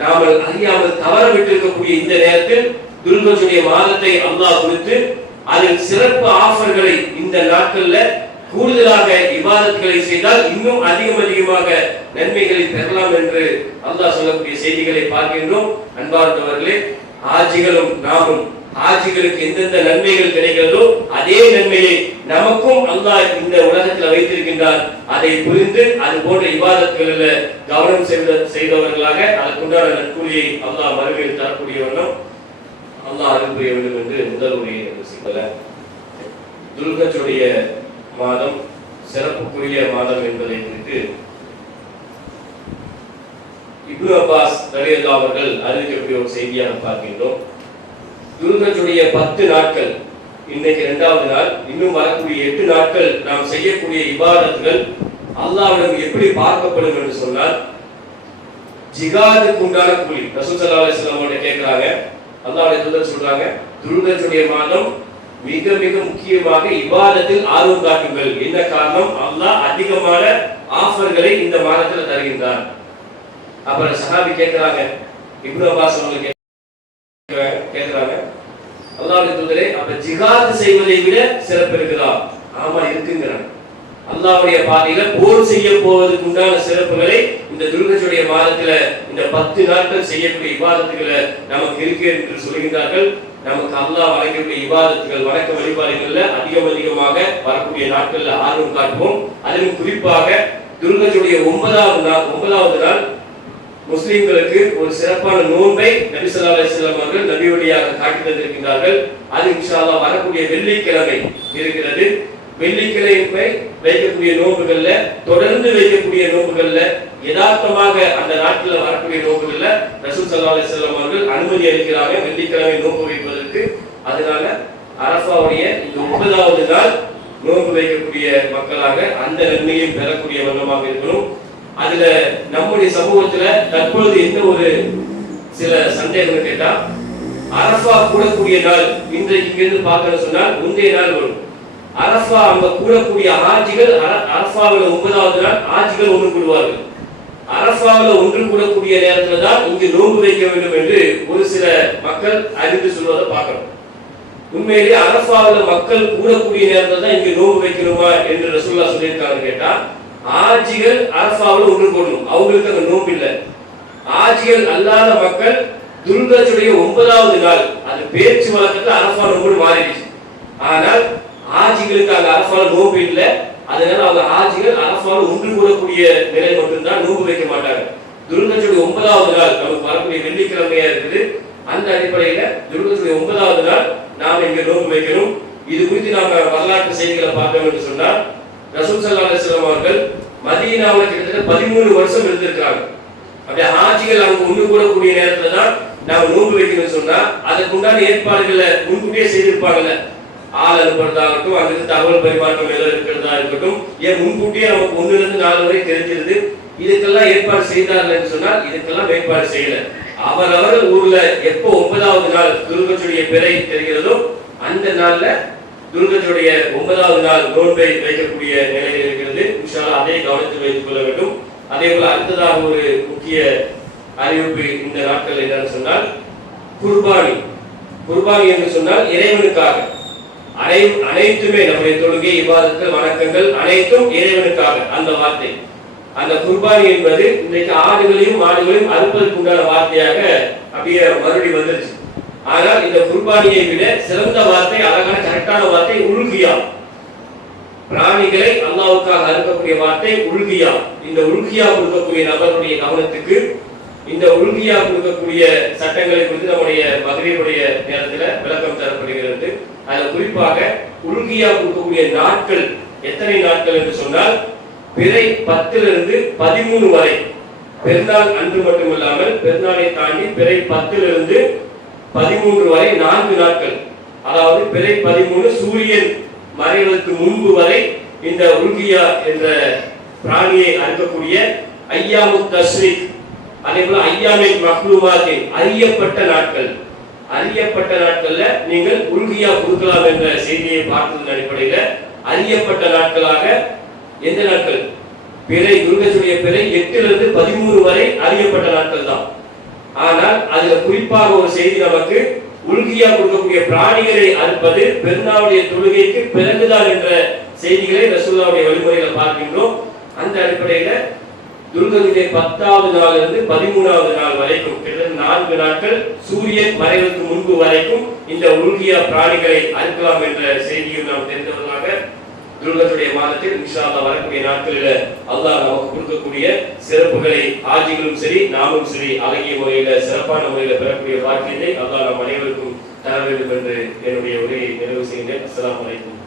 நாம அறியாமல் தவற விட்டிருக்கக்கூடிய இந்த நேரத்தில் துல்ஹஜ்ஜுடைய மாதத்தை அல்லாஹ் கொடுத்து அதில் சிறப்பு ஆஃபர்களை இந்த நாட்கள்ல கூடுதலாக இபாதத்துகளை செய்தால் இன்னும் அதிகமாக நன்மைகளை பெறலாம் என்று அல்லாஹ் சொல்லக்கூடிய செய்திகளை பார்க்கின்றோம். அன்பார்ந்தவர்களே, ஆஜிகளும் நாமும் ஆஜிகளுக்கு எந்தெந்த நன்மைகள் கிடைக்கிறதோ அதே நன்மையை நமக்கும் அல்லாஹ் இந்த உலகத்தில் வைத்திருக்கின்றார். அதை புரிந்து அது போன்ற இபாதத்துகளில் கவனம் செய்தவர்களாக அதற்குண்டான நற்கூலியை அல்லாஹ் மறுமையில் தரக்கூடிய வண்ணம் அல்லாஹ் அருள் புரிய வேண்டும் என்று முதல் உரையை செய்யல. துல்ஹஜ்ஜுடைய மாதம் சிறப்புக்குரிய மாதம் என்பதை குறித்து இப்னு அப்பாஸ் ரலியல்லாஹு அவர்கள் அறிவிக்கக்கூடிய ஒரு செய்தியாக பார்க்கின்றோம். துல்ஹஜ்ஜுடைய 10 நாட்கள், இன்னைக்கு 2வது நாள், இன்னும் வரக்கூடிய 8 நாட்கள் நாம் செய்யக்கூடிய இபாதத்துகள் அல்லாஹ்விடம் எப்படி பார்க்கப்படும் என்று சொன்னால் ஜிஹாதுக்கு உண்டான கூலி. ரசூல் ஸல்லல்லாஹு அலைஹி வஸல்லம் அவர்கள் கேட்கிறாங்க, அல்லாஹ்வுடைய தூதர் சொல்றாங்க, துல்ஹஜ்ஜுடைய மாதம் மிக மிக முக்கியமாக இபாதத்தில் ஆர்வம் காட்டுங்கள். என்ன காரணம்? அல்லாஹ் அதிகமான ஆஃபர்களை இந்த மாதத்தில் தருகின்றார். அப்புறம் சஹாபி கேட்கிறாங்க, இப்னு அப்பாஸ் அவர்கள் கேட்கிறாங்க, அல்லாஹ்வுடைய தூதரே, அப்ப ஜிஹாத் செய்வதை விட சிறப்பு இருக்குதா? ஆமா இருக்குங்கிறாங்க. அல்லாஹ்வுடைய பாதையில போர் செய்ய போவதற்கு உண்டான சிறப்புகளை இந்த துல்ஹஜ்ஜுடைய மாதத்துல இந்த 10 நாட்கள் செய்யக்கூடிய இபாதத்துகளை நமக்கு இருக்கு என்று சொல்கின்றார்கள். நமக்கு அல்லாஹ் வழங்கக்கூடிய இபாதத்துகள், வணக்க வழிபாடுகள்ல அதிகமாக வரக்கூடிய நாட்கள்ல ஆர்வம் காட்டுவோம். அதிலும் குறிப்பாக துல்ஹஜ்ஜுடைய 9வது நாள் முஸ்லிம்களுக்கு ஒரு சிறப்பான நோன்பை நபி ஸல்லல்லாஹு அலைஹி வஸல்லம் அவர்கள் நபி வழியாக காட்டி தந்திருக்கின்றார்கள். அது இன்ஷா அல்லாஹ் வரக்கூடிய வெள்ளிக்கிழமை இருக்கிறது. வெள்ளிக்கிழமை வைக்கக்கூடிய நோன்புகள்ல, தொடர்ந்து வைக்கக்கூடிய நோன்புகள்ல, யதார்த்தமாக அந்த நாட்களில் வரக்கூடிய நோன்புகள்ல ரசூல் ஸல்லல்லாஹு அலைஹி வஸல்லம் அவர்கள் அனுமதி அளிக்கிறாங்க வெள்ளிக்கிழமை நோன்பு வைப்பதற்கு. அதனால அரஃபாவுடைய இந்த 9வது நாள் நோன்பு வைக்கக்கூடிய மக்களாக அந்த நன்மையை பெறக்கூடிய வண்ணமாக இருக்கணும். அதுல நம்முடைய சமூகத்துல தற்பொழுது என்ன ஒரு சில சந்தேகம் கேட்டா, அரஃபா கூடக்கூடிய நாள் இன்றைக்கு இங்கிருந்து பார்க்கணும் சொன்னால் முந்தைய நாள் வரும். அரஃபா அங்க கூடக்கூடிய ஆஜிகள் அரஃபாவில் 9வது நாள் ஆஜிகள் ஒன்று கூடுவார்கள். அரஃபாவில் ஒன்று கூடக்கூடிய நேரத்துல தான் இங்கு நோன்பு வைக்க வேண்டும் என்று ஒரு சில மக்கள் அறிந்து சொல்வதை பார்க்கணும். உண்மையிலேயே அரஃபாவில் மக்கள் கூடக்கூடிய நேரத்துல தான் இங்கு நோன்பு வைக்கணுமா என்று ரசூலுல்லாஹ் சொல்லியிருக்காங்க கேட்டா, ஆஜிகள் அரஃபாவில் ஒன்று கூடணும், அவங்களுக்கு அங்க நோன்பு இல்லை. ஆஜிகள் அல்லாத மக்கள் துல்ஹஜ்ஜுடைய 9வது நாள், அது பேச்சு வழக்கத்துல அரஃபா நோன்பு மாறிடுச்சு. ஆனால் ஆஜிகளுக்கு அங்க அரஃபாவில் நோன்பு இல்லை. அதனால அவங்க ஆஜிகள் அரஃபாவில் ஒன்று கூடக்கூடிய நிலை மட்டும்தான், நோன்பு வைக்க மாட்டாங்க. துல்ஹஜ்ஜுடைய 9வது நாள் நமக்கு வரக்கூடிய வெள்ளிக்கிழமையா இருக்குது. அந்த அடிப்படையில துல்ஹஜ்ஜுடைய 9வது நாள் நாம இங்க நோன்பு வைக்கணும். இது குறித்து நாம வரலாற்று செய்திகளை பார்த்தோம் என்று சொன்னால், ரசூல் ஸல்லல்லாஹு அலைஹி வஸல்லம் அவர்கள் மதீனாவுல கிட்டத்தட்ட 13 வருஷம் இருந்திருக்காங்க. அப்படியே ஆஜிகள் அவங்க ஒன்று கூடக்கூடிய நேரத்துல தான் நாம நோன்பு வைக்கணும்னு சொன்னா அதுக்குண்டான ஏற்பாடுகளை முன்கூட்டியே செய்திருப்பாங்கல்ல. ஆள் அனுப்புறதாகட்டும், அங்கிருந்து தகவல் பரிமாற்றம் ஏதோ இருக்கிறதா இருக்கட்டும், ஏன் முன்கூட்டியே நமக்கு 1 லிருந்து 4 வரை தெரிஞ்சிருது. இதுக்கெல்லாம் ஏற்பாடு செய்தார்கள் சொன்னால் இதுக்கெல்லாம் ஏற்பாடு செய்யல. அவரவர்கள் ஊர்ல எப்போ 9வது நாள் துல்ஹஜ்ஜுடைய பிறை தெரிகிறதோ அந்த நாள்ல துல்ஹஜ்ஜுடைய 9வது நாள் நோன்பை வைக்கக்கூடிய நிலையில் இருக்கிறது. இன்ஷா அல்லாஹ் அதை கவனத்தில் வைத்துக் கொள்ள வேண்டும். அதே போல அடுத்ததாக ஒரு முக்கிய அறிவிப்பு இந்த நாட்கள் என்னன்னு சொன்னால் குர்பானி. குர்பானி என்று சொன்னால் இறைவனுக்காக அனைத்துமே நம்முடைய தொழுகை, இபாதத்துகள், வணக்கங்கள் அனைத்தும் இறைவனுக்காக. அந்த வார்த்தை, அந்த குர்பானி என்பது இன்றைக்கு ஆடுகளையும் மாடுகளையும் அறுப்பதற்கு உண்டான வார்த்தையாக அப்படியே மறுபடி வந்துருச்சு. ஆனால் இந்த குர்பானியை விட சிறந்த வார்த்தை, அழகான கரெக்டான வார்த்தை உல்கியா. பிராணிகளை அல்லாஹ்வுக்காக அறுக்கக்கூடிய வார்த்தை உல்கியா. இந்த உல்கியா கொடுக்கக்கூடிய நபருடைய கவனத்துக்கு இந்த உல்கியா கொடுக்கக்கூடிய சட்டங்களை குறித்து நம்முடைய மக்ரிபுடைய நேரத்தில் விளக்கம் தரப்படுகிறது. அதில் குறிப்பாக உல்கியா கொடுக்கக்கூடிய நாட்கள் எத்தனை நாட்கள் என்று சொன்னால் பிறை 10 லிருந்து 13 வரை பெருநாள் அன்று மட்டுமல்லாமல் பெருநாளை தாண்டி பிறை 10 13 வரை 4 நாட்கள், அதாவது பிறை 13 சூரியன் மறைவதற்கு முன்பு வரை இந்த உல்கியா என்ற பிராணியை அறுக்கக்கூடிய ஐயாமு தஸ்ரீக், அதே போல ஐயாமில் மஹ்லூமாத்தின் அறியப்பட்ட நாட்கள்ல நீங்கள் உல்கியா கொடுக்கலாம் என்ற செய்தியை பார்த்ததன் அடிப்படையில் அறியப்பட்ட நாட்களாக எந்த நாட்கள்? பிறை துர்கசுடைய பிறை 8 13 வரை அறியப்பட்ட நாட்கள் தான். ஆனால் அதுல குறிப்பாக ஒரு செய்தி நமக்கு, உல்கியா கொடுக்கக்கூடிய பிராணிகளை அறுப்பது பெருநாளுடைய தொழுகைக்கு பிறகுதான் என்ற செய்திகளை ரசூலுல்லாஹ்வுடைய வழிமுறையில பார்க்கின்றோம். அந்த அடிப்படையில துல்கஜுடைய 10வது நாளிலிருந்து 13வது நாள் வரைக்கும் கிட்டத்தட்ட 4 நாட்கள் சூரியன் மறைவதற்கு முன்பு வரைக்கும் இந்த உல்கியா பிராணிகளை அறுக்கலாம் என்ற செய்தியும் நாம் தெரிந்தவர்களாக துல்கஜுடைய மாதத்தில் இன்ஷா அல்லாஹ் வரக்கூடிய நாட்களில் அல்லாஹ் நமக்கு கொடுக்கக்கூடிய சிறப்புகளை ஆஜிகளும் சரி நாமும் சரி அழகிய முறையில சிறப்பான முறையில பெறக்கூடிய பாக்கியத்தை அல்லாஹ் நம் அனைவருக்கும் தர வேண்டும் என்று என்னுடைய உரையை நிறைவு செய்கிறேன். அஸ்ஸலாமு அலைக்கும்.